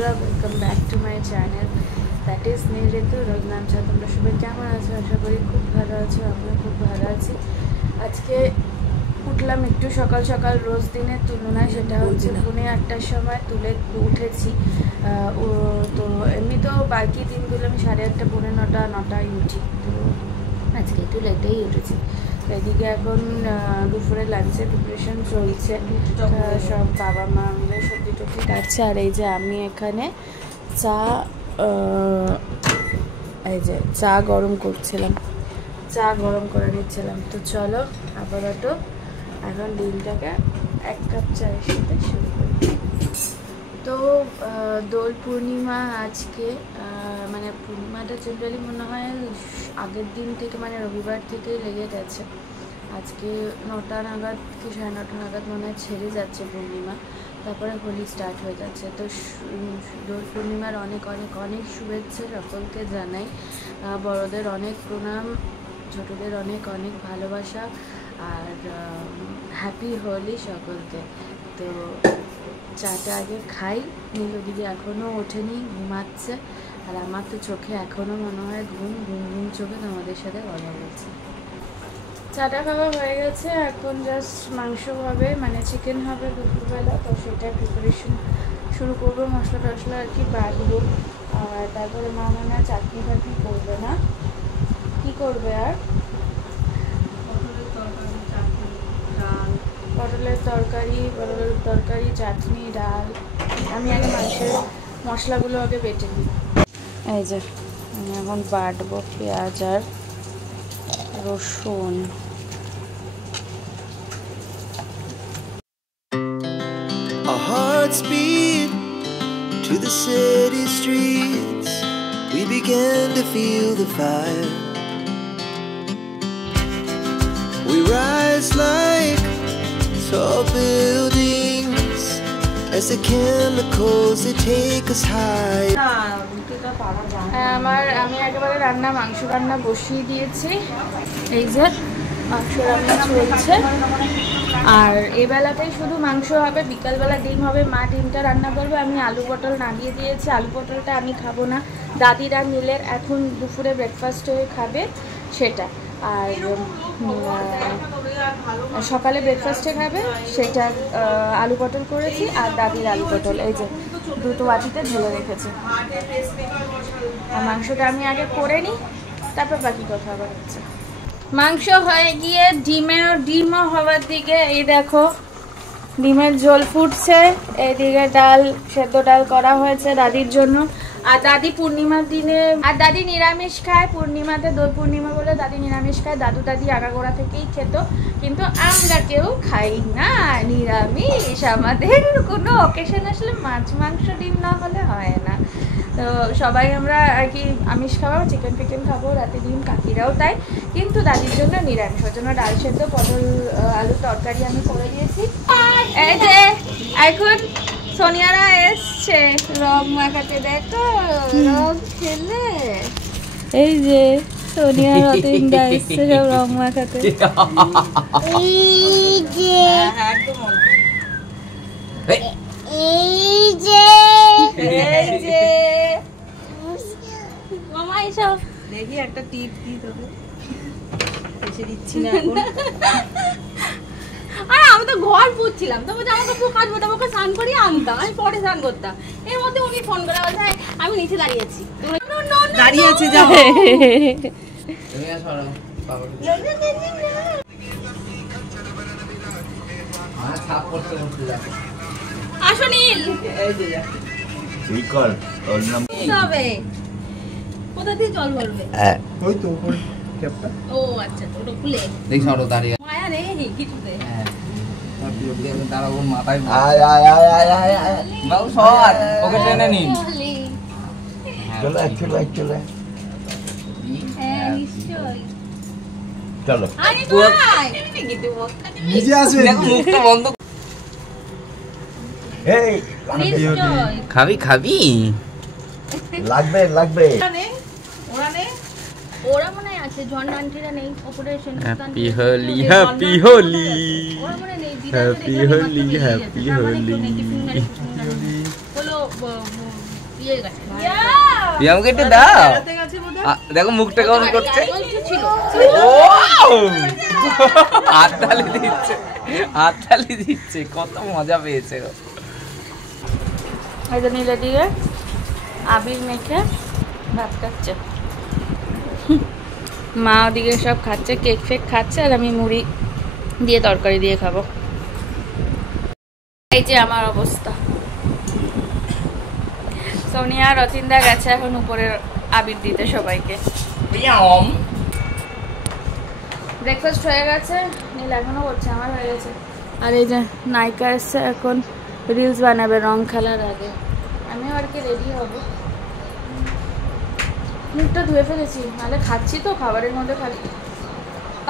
বন্ধুরা, welcome back to my channel, that is me Ritu Raghunamcha. তোমরা সবাই কেমন আছো? আশা করি খুব ভালো আছো। আমিও খুব ভালো আছি। আজকে উঠলাম একটু সকাল সকাল, রোজ দিনের তুলনায়। সেটা হচ্ছে 8:30টার সময় উঠেছি। তো এমনি তো বাকি দিনগুলো আমি 8:30, 9:30 উঠি, তো আজকে একটু লেটেই উঠেছি। এদিকে এখন দুপুরে লাঞ্চের প্রিপারেশন চলছে, সব বাবা মা মিলে সবজি টবজি কাটছে। আর এই যে আমি এখানে চা গরম করছিলাম, চা গরম করে নিচ্ছিলাম। তো চলো আপাতত এখন দিনটাকে 1 কাপ চায়ের সাথে শুরু করি। তো দোল পূর্ণিমা আজকে, মানে পূর্ণিমাটা জেনারেলি মনে হয় আগের দিন থেকে, মানে রবিবার থেকেই লেগে গেছে। আজকে 9টা নাগাদ কি 9:30 নাগাদ মনে হয় ছেড়ে যাচ্ছে পূর্ণিমা, তারপরে হোলি স্টার্ট হয়ে যাচ্ছে। তো দোল পূর্ণিমার অনেক অনেক অনেক শুভেচ্ছা সকলকে জানাই। বড়দের অনেক প্রণাম, ছোটদের অনেক অনেক ভালোবাসা, আর হ্যাপি হোলি সকলকে। তো চাটা আগে খাই। নীল দিদি এখনও ওঠেনি, ঘুমাচ্ছে। আর আমার তো চোখে এখনও মনে হয় ঘুম ঘুম চোখে তোমাদের সাথে কথা বলছি। চাটা খাওয়া হয়ে গেছে, এখন জাস্ট মাংস হবে, মানে চিকেন হবে দুপুরবেলা। তো সেটা প্রিপারেশন শুরু করবো, মশলা টশলা আর কি বাড়বো। আর তারপরে মা মনে হয় চাটনি ফাটনি করবে না, কি করবে আর পটলের তরকারি, চাটনি, ডাল। আমি আগে মাংসের মশলাগুলো আগে বেটে নিই। এই যে আমি এখন বাটবো পেঁয়াজ আর রসুন। Our hearts beat to the city streets. We began to feel the fire. We rise like tall buildings as the chemicals they take us high. আমি একেবারে মাংস রান্না বসিয়ে দিয়েছি। এই যে মাংস রান্না চলছে, আর এবেলাতেই শুধু মাংস হবে, বিকালবেলা ডিম হবে। মা ডিমটা রান্না করবে, আমি আলু পটল নামিয়ে দিয়েছি। আলু পটলটা আমি খাবো না, দাদিরা নীলের এখন দুপুরে ব্রেকফাস্ট হয়ে খাবে সেটা। আর সকালে ব্রেকফাস্টে খাবে সেটা, আলু পটল করেছি। আর দাদির আলু পটল এই যে দুটো বাটিতে ঢেলে রেখেছি। আর মাংসটা আমি আগে করে নিই, তারপর বাকি কথা আবার হচ্ছে। মাংস হয়ে গিয়ে ডিমও হওয়ার দিকে। এই দেখো ডিমের ঝোল ফুটছে, এইদিকে ডাল, সেদ্ধ ডাল করা হয়েছে দাদির জন্য। আর দাদি পূর্ণিমার দিনে, আর দাদি নিরামিষ খায় পূর্ণিমাতে, দোল পূর্ণিমা বলে দাদি নিরামিষ খায়। দাদি আগাগোড়া থেকেই খেত, কিন্তু আমরা কেউ খাই না নিরামিষ। আমাদের কোনো অকেশন আসলে মাছ মাংস ডিম না হলে হয় না। তো সবাই আমরা আর কি আমিষ খাবো, চিকেন ফিকেন খাবো, রাতে ডিম, কাকিরাও তাই। কিন্তু দাদির জন্য নিরামিষ, ওর জন্য ডাল সেদ্ধ, পটল আলুর তরকারি আমি করে দিয়েছি। এই যে এখন সোনিয়ারা এসছে রং মাখাতে, দেখো রং খেলে। এই যে সোনিয়া রতিনদা এসছে সব রং মাখাতে। দেখি একটা টিপ দি তোকে, এসে দিচ্ছি না এখন। আরে আমি তো ঘর পুচ্ছিলাম, তো বলছে আমাকে পুরো কাটবো, তোমাকে স্নান করিয়ে আনতাম, আমি পরে স্নান করতাম। এর মধ্যে উনি ফোন করে বলছে আমি নিচে দাঁড়িয়ে আছি। যাও তুমি আসো না বাবা, আমার ছাপ করতে বলছিলাম। আসো নীল, এই যে যা ঠিক কর ওর নাম হবে। কোথা থেকে জল ভরবে? ওই তো উপর ক্যাপটা। ও আচ্ছা, তো ওটা খুলে দেখ, সরো দাঁড়িয়ে মায়া রে কিছুতে। হ্যাঁ তারা ওর মাথায় আয় বাবু সর, ওকে টেনে নিন। চলো হ্যাঁ নিশ্চয়ই চলো। আরে ভাই নিজে আসবে, দেখো মুখটা বন্ধ। এই খাবি লাগবে ওরা মনে আছে, জন আন্টিরা নেই উপরে। Happy Holi happy Holi happy Holi happy Holi. হলো প্রিয়ামকে একটু দাও। দেখো মুখটা কেমন করছে। হাততালি দিচ্ছে, কত মজা পেয়েছে। এই যে নীলে দিয়ে আবির মেখে ভাত খাচ্ছে, মা ওদিকে সব খাচ্ছে, কেক ফেক খাচ্ছে, আর আমি মুড়ি দিয়ে তরকারি দিয়ে খাবো। এই যে আমার অবস্থা। সোনিয়া রতিনদা গেছে এখন উপরে আবির দিতে সবাইকে। ব্রেকফাস্ট হয়ে গেছে, নীল এখনো করছে, আমার হয়ে গেছে। আর এই যে নায়িকা এসছে, এখন রিলস বানাবে রং খেলার আগে। আমিও আর কি রেডি হব। মুখটা ধুয়ে ফেলেছি, নাহলে খাচ্ছি তো খাবারের মধ্যে খালি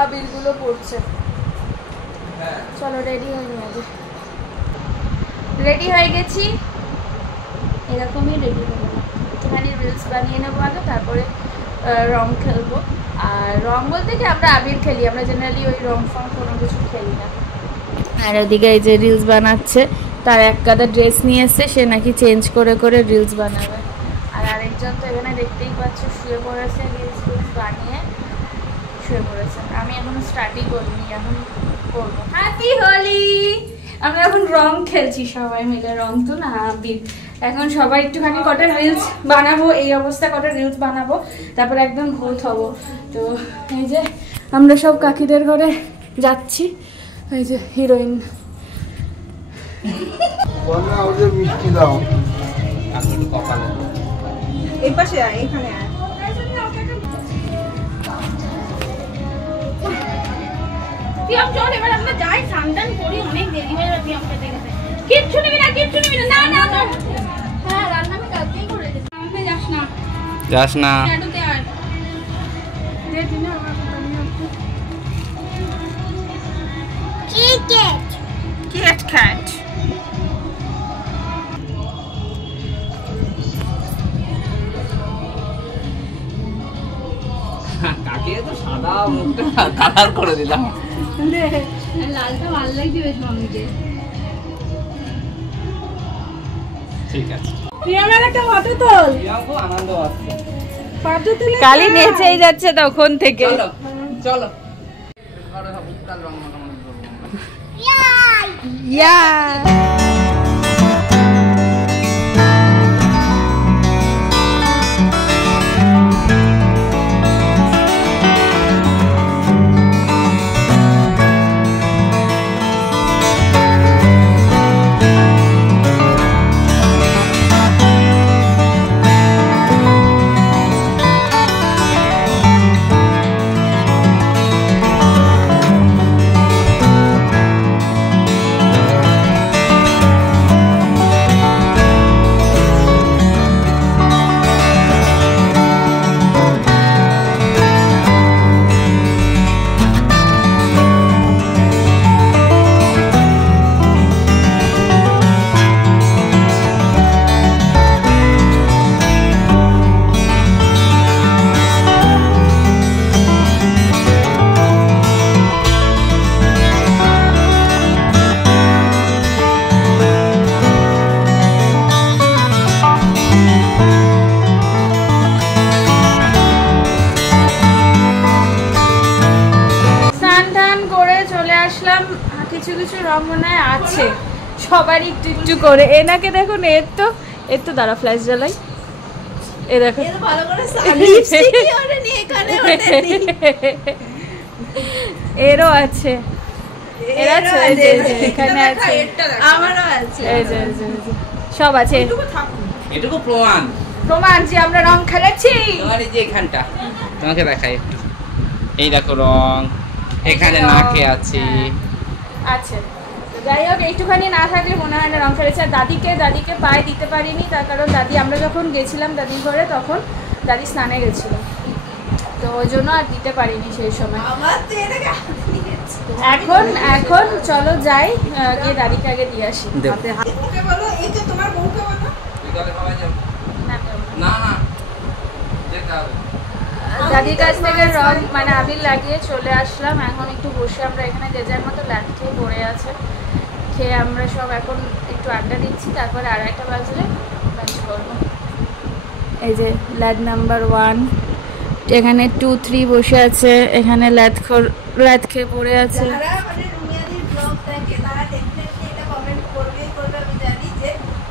আবিরগুলো পড়ছে। চলো রেডি হয়ে নিয়ে আগে। রেডি হয়ে গেছি, এরকমই রেডি হবো, একটুখানি রিলস বানিয়ে নেবো আগে, তারপরে রং খেলবো। আর রং বলতে কি আমরা আবির খেলি, আমরা জেনারেলি ওই রং ফং কোনো কিছু খেলি না। আর ওদিকে এই যে রিলস বানাচ্ছে, তার এক গাদা ড্রেস নিয়ে এসছে, সে নাকি চেঞ্জ করে করে রিলস বানাবে। আর আরেকজন তো এখানে দেখতেই পাচ্ছ শুয়ে পড়েছে, রিলস বানিয়ে শুয়ে পড়েছে। আমি এখনো স্টার্টই করিনি, এখন করবো। হ্যাপি হোলি! আমরা এখন রং খেলছি সবাই মিলে, রং তো না আবির। এখন সবাই একটুখানি কটা রিলস বানাবো, এই অবস্থা কটা রিলস বানাবো, তারপর একদম ভূত হবো। তো এই যে আমরা সব কাকিদের ঘরে যাচ্ছি, এই যে হিরোইন। মিষ্টি দাও কপালে। এই পাশে আয়, এখানে আয়। পিয়াম চল এবার আমরা যাই, স্নান করি, অনেক দেরি হয়ে যাবে। পিয়ামকে দেখতে কিচ্ছু নিবি না, কিচ্ছু নিবি না। না না হ্যাঁ, রান্না আমি কালকেই করে দিয়েছি। আমি যাস না, যাস না। চ্যাটুতে আয়। দে দিনে আমার বানিয়ে আসছে কিট ক্যাট। কাকে তো সাদা মুখটা কালার করে দিলাম। লালটা ভালো লাগছে বেশ মামিকে। ঠিক আছে, প্রিয়ামের একটা ফটো তোল। প্রিয়াম খুব আনন্দ পাচ্ছে। ফটো তুলে কালি নেচেই যাচ্ছে তখন থেকে। চলো চলো। ইয়া কিছু কিছু রং মনে আছে সবারই একটু একটু করে। এনাকে দেখুন, এর তো দাঁড়া ফ্ল্যাশ জ্বালাই, এ দেখো এরও আছে, এখানে আছে, আমারও আছে, সব আছে। এটুকু প্রমাণ প্রমাণ যে আমরা রং খেলেছি। তোমার এই যে এখানটা তোমাকে দেখাই একটু, এই দেখো রং এখানে নাকে আছে। আচ্ছা যাই হোক, একটুখানি না থাকলে মনে হয় না রং খেলেছে। আর দাদিকে পায়ে দিতে পারিনি, তার কারণ দাদি, আমরা যখন গেছিলাম দাদির ঘরে তখন দাদি স্নানে গেছিল, তো ওই জন্য আর দিতে পারিনি সেই সময়। এখন চলো যাই, গিয়ে দাদিকে আগে দিয়ে আসি। না না যেতে হবে। দাদির কাছ থেকে রং মানে আবির লাগিয়ে চলে আসলাম। এখন একটু বসে আমরা এখানে যে যার মতো ল্যাম্প খেয়ে পড়ে আছে, খেয়ে আমরা সব এখন একটু আড্ডা দিচ্ছি, তারপরে 2:30 বাজলে লাঞ্চ করবো। এই যে ল্যাদ নাম্বার 1, এখানে 2, 3 বসে আছে, এখানে ল্যাদ খেয়ে পড়ে আছে। যারা মানে রুমিয়াদির ব্লগ দেখে তারা ডেফিনেটলি এটা কমেন্ট করবে, আমি জানি যে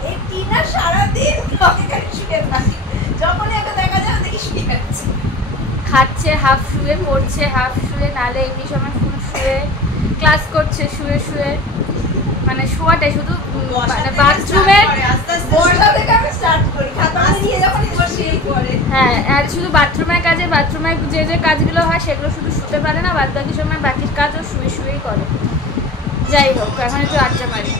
এই টিনা সারাদিন ব্লগে শুয়ে থাকে, যখনই একে দেখা যায় দেখি শুয়ে আছে, খাচ্ছে হাফ শুয়ে, পড়ছে হাফ শুয়ে, নালে এমনি সময় ফুল শুয়ে, ক্লাস করছে শুয়ে শুয়ে, মানে শোয়াটাই শুধু মানে বাথরুমে। বর্ষা থেকে আমি স্টার্ট করি, খাতা নিয়ে যখন বসেই পড়ে। হ্যাঁ, আর শুধু বাথরুমের কাজে, বাথরুমে যে কাজগুলো হয় সেগুলো শুধু শুতে পারে না, বাদ বাকি সময় বাকির কাজও শুয়ে শুয়েই করে। যাই হোক, এখন একটু আড্ডা মারি।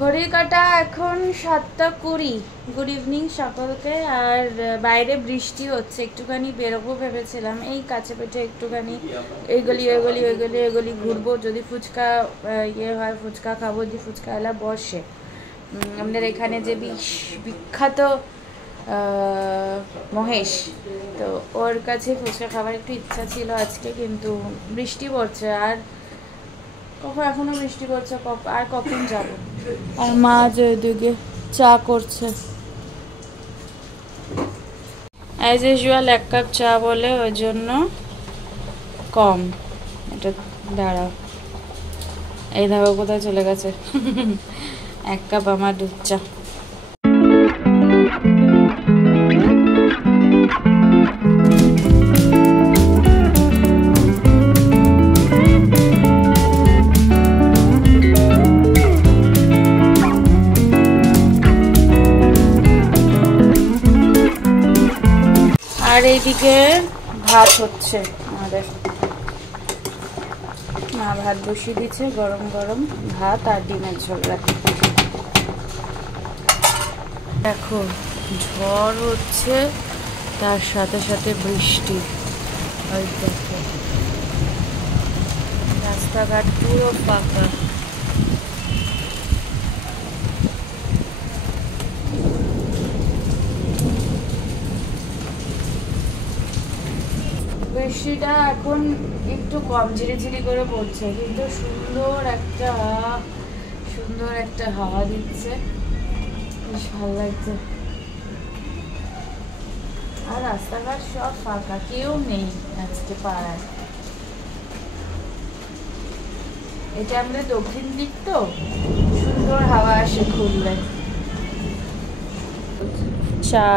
ঘড়ির কাঁটা এখন 7:20। গুড ইভিনিং সকলকে। আর বাইরে বৃষ্টি হচ্ছে, একটুখানি বেরোবো ভেবেছিলাম, এই কাছে পেটে একটুখানি এগুলি ঘুরবো, যদি ফুচকা ইয়ে হয় ফুচকা খাবো, যদি ফুচকা এলা বসে। আমাদের এখানে যে বিখ্যাত মহেশ, তো ওর কাছে ফুচকা খাবার একটু ইচ্ছা ছিল আজকে, কিন্তু বৃষ্টি পড়ছে, আর এখনো বৃষ্টি পড়ছে, আর কখন যাবো। আর মা যে ওইদিকে চা করছে, অ্যাজ ইউজুয়াল 1 কাপ চা বলে, ওই জন্য কম। এটা দাঁড়াও, এই দেখো কোথায় চলে গেছে 1 কাপ আমার দুধ চা। আর এইদিকে ভাত হচ্ছে আমাদের, মা ভাত বসিয়ে দিচ্ছে, গরম গরম ভাত আর ডিমের ঝোল রাখি। দেখো ঝড় হচ্ছে, তার সাথে সাথে বৃষ্টি। ওই দেখো রাস্তাঘাট পুরো ফাঁকা। বৃষ্টিটা এখন একটু কম, ঝিরিঝিরি করে পড়ছে, কিন্তু সুন্দর একটা হাওয়া দিচ্ছে, বেশ ভালো লাগছে। আর রাস্তাঘাট সব ফাঁকা, কেউ নেই আজকে পাড়ায়। এটা আমাদের দক্ষিণ দিক, তো সুন্দর হাওয়া আসে খুললে। চা,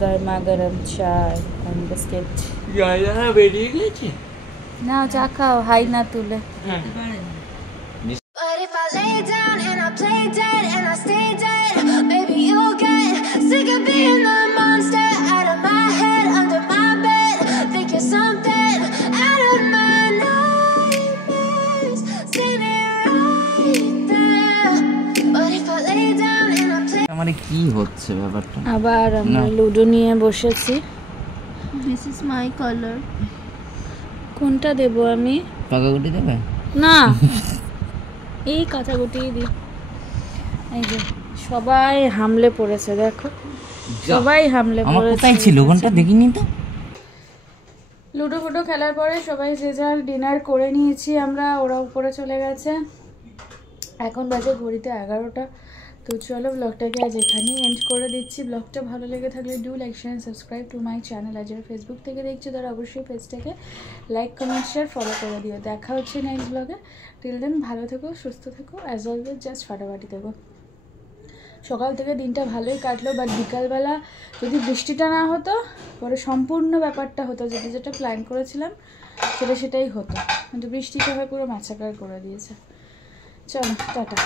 গরমা গরম চায় আর বিস্কিট। বেরিয়ে গেছে না, চা খাও, হাই না তুলে। But if I lay down and I play dead and I stay dead, maybe you'll get sick of being the monster out of my head, under my bed. Think you're something out of my nightmares, standing right there. But if I lay down and I play, আমার কি হচ্ছে ব্যাপারটা? আবার আমরা ludo নিয়ে বসেছি। this is my color. কোনটা দেবো আমি? পাকাগুটি দেবে না, এই কাঁচাগুটিই দিই। এই যে সবাই হামলে পড়েছে, দেখো সবাই হামলে আমার পড়েছে। কোথায় ছিল কোনটা দেখিনি তো। লুডো ফুডো খেলার পরে সবাই যে যার ডিনার করে নিয়েছি আমরা, ওরা উপরে চলে গেছে। এখন বাজে ঘড়িতে 11টা। তো চলো ব্লগটাকে আজ এখানেই এন্ড করে দিচ্ছি। ব্লগটা ভালো লেগে থাকলে do like share subscribe to my channel. আর যারা ফেসবুক থেকে দেখছো তারা অবশ্যই পেজটাকে লাইক কমেন্ট শেয়ার ফলো করে দিও। দেখা হচ্ছে নেক্সট ব্লগে। টিল দেন ভালো থেকো, সুস্থ থেকো, অ্যাজ অলওয়েজ জাস্ট ফাটাফাটি থেকো। সকাল থেকে দিনটা ভালোই কাটলো, বাট বিকালবেলা যদি বৃষ্টিটা না হতো পরে সম্পূর্ণ ব্যাপারটা হতো, যেটা প্ল্যান করেছিলাম সেটাই হতো, কিন্তু বৃষ্টিটা হয়ে পুরো ম্যাচাকার করে দিয়েছে। চলো টাটা।